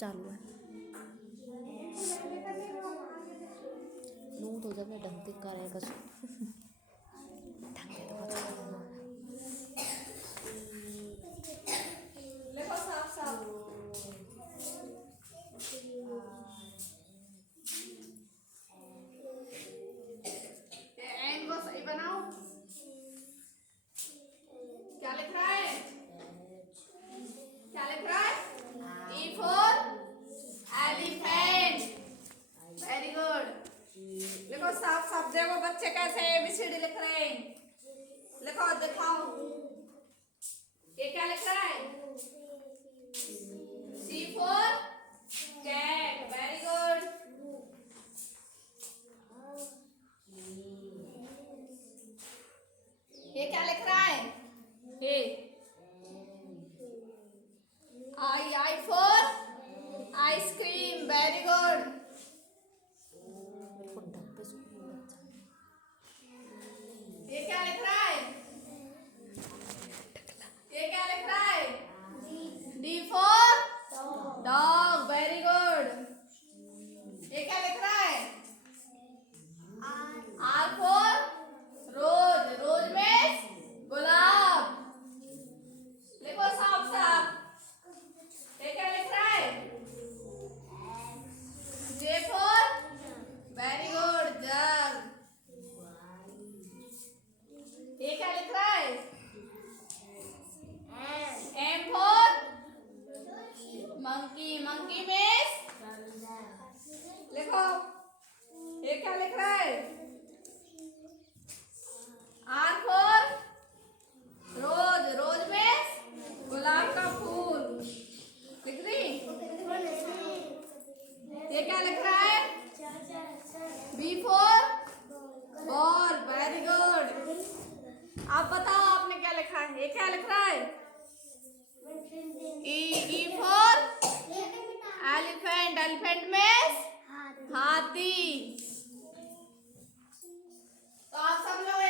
चालू है। नू तो जब मैं ढंग से करेगा ढंग से तो बता देखो साफ साफ एन को सही बनाओ। क्या लिख रहा है? क्या लिख रहा है? E for elephant। Very good. देखो साफ साफ देखो बच्चे कैसे ABCD लिख रहे हैं। लिखो दिखाओ। ये क्या लिख रहा है? C for cat। Very good. ये क्या लिख रहा है? ये I for ice cream. Very good. मेरे को ढंग पे सुन ये क्या लिख रहा है? ये क्या लिख रहा है? D for dog. Very good. ये क्या लिख रहा है? R for रोज। रोज में गुलाब। लिखो साफ साफ। ये क्या लिख रहा है? J for वेरी गुड जग। ये क्या लिख रहा है? M for monkey. मंकी में लिखो। ये क्या लिख रहा है? R for रोज। रोज में गुलाब का फूल। लिख दी? ये क्या लिख रहा है? B for ball. Very good. आप बताओ आपने क्या लिखा है? ये क्या लिख रहा है? E for elephant. एलिफेंट में हाथी। तो आप सब लोग